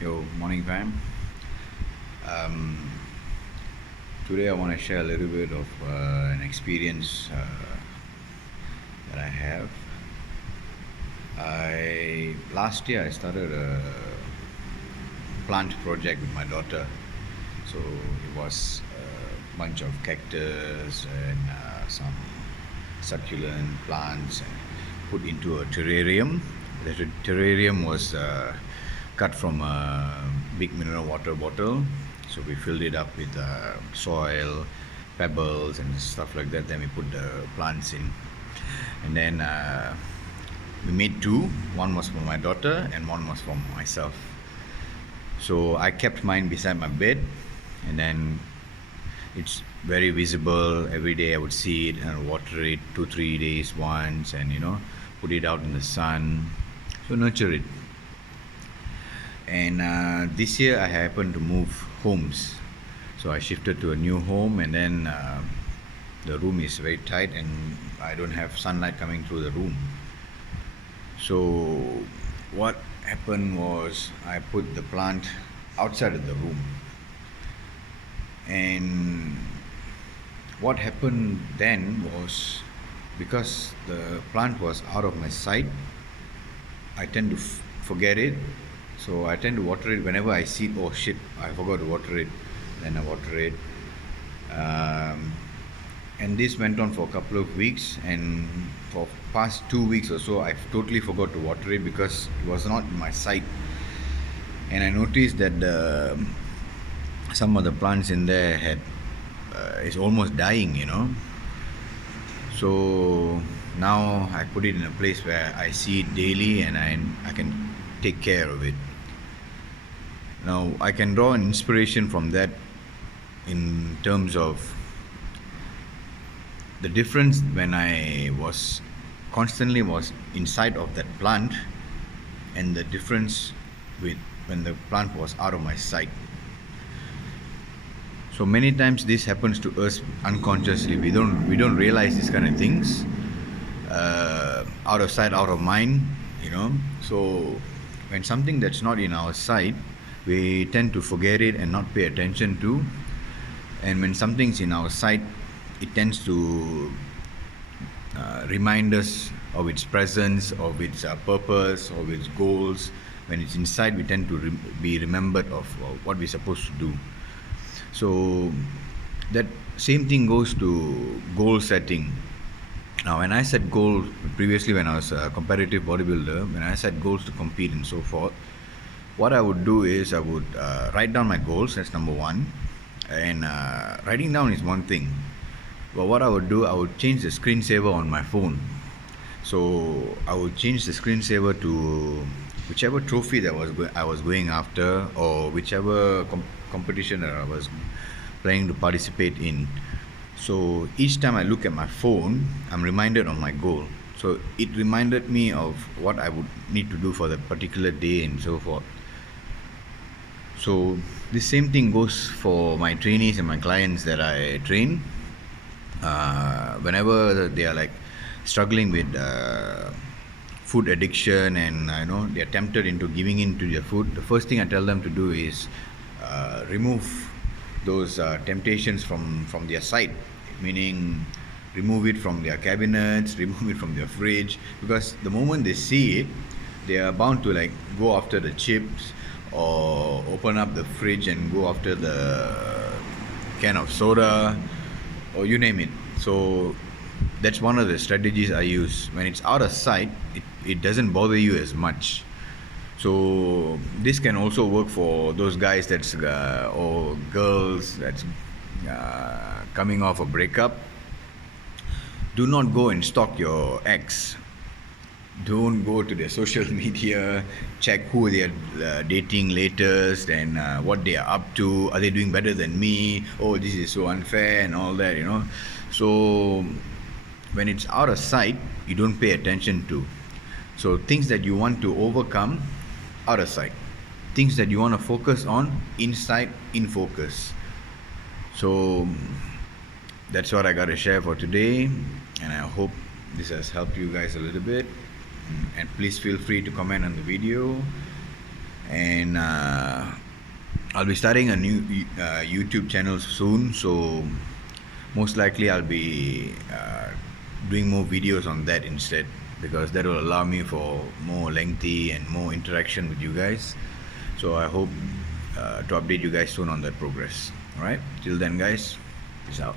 Yo, morning fam. Um, Today I want to share a little bit of an experience that I have. I last year I started a plant project with my daughter. So it was a bunch of cactus and some succulent plants put into a terrarium. The terrarium was cut from a big mineral water bottle. So we filled it up with soil, pebbles, and stuff like that. Then we put the plants in, and then we made two. One was for my daughter, and one was for myself. So I kept mine beside my bed, and then it's very visible every day. I would see it and water it 2 3 days once, and put it out in the sun, so nurture it. And this year I happened to move homes, so I shifted to a new home, and then the room is very tight, and I don't have sunlight coming through the room. So what happened was I put the plant outside of the room, and what happened then was, because the plant was out of my sight, I tend to forget it. So I tend to water it whenever I see, oh shit, I forgot to water it. Then I water it. And this went on for a couple of weeks, and for past 2 weeks or so I totally forgot to water it because it was not in my sight. And I noticed that some of the plants in there had is almost dying. So now I put it in a place where I see it daily, and I can take care of it. Now I can draw an inspiration from that in terms of the difference when I was constantly was inside of that plant, and the difference with when the plant was out of my sight. So many times this happens to us unconsciously. We don't realize these kind of things. Out of sight, out of mind. So when something that's not in our sight, we tend to forget it and not pay attention to. And when something's in our sight, it tends to remind us of its presence, of its purpose, of its goals. When it's inside, we tend to be remembered of what we're supposed to do. So that same thing goes to goal setting. Now, when I set goals previously, when I was a competitive bodybuilder, when I set goals to compete and so forth, what I would do is I would write down my goals. That's number one. And writing down is one thing. But what I would do, I would change the screensaver on my phone. So I would change the screensaver to whichever trophy that I was going after, or whichever competition that I was planning to participate in. So each time I look at my phone, I'm reminded of my goal. So it reminded me of what I would need to do for that particular day and so forth. So the same thing goes for my trainees and my clients that I train. Whenever they are like struggling with food addiction, and they are tempted into giving in to their food, the first thing I tell them to do is remove those temptations from their sight, meaning remove it from their cabinets, remove it from their fridge, because the moment they see it, they are bound to like go after the chips, or open up the fridge and go after the can of soda, or you name it. So that's one of the strategies I use. When it's out of sight, it doesn't bother you as much. So this can also work for those guys that's or girls that's coming off a breakup. Do not go and stalk your ex. Don't go to their social media, check who they are dating latest, and what they are up to. Are they doing better than me? Oh, this is so unfair and all that. So when it's out of sight, you don't pay attention to. So things that you want to overcome, out of sight. Things that you want to focus on, inside, in focus. So that's what I got to share for today, and I hope this has helped you guys a little bit. And please feel free to comment on the video, and and I'll be starting a new YouTube channel soon. So most likely I'll be doing more videos on that instead, because that will allow me for more lengthy and more interaction with you guys. So I hope to update you guys soon on that progress. All right, till then guys, peace out.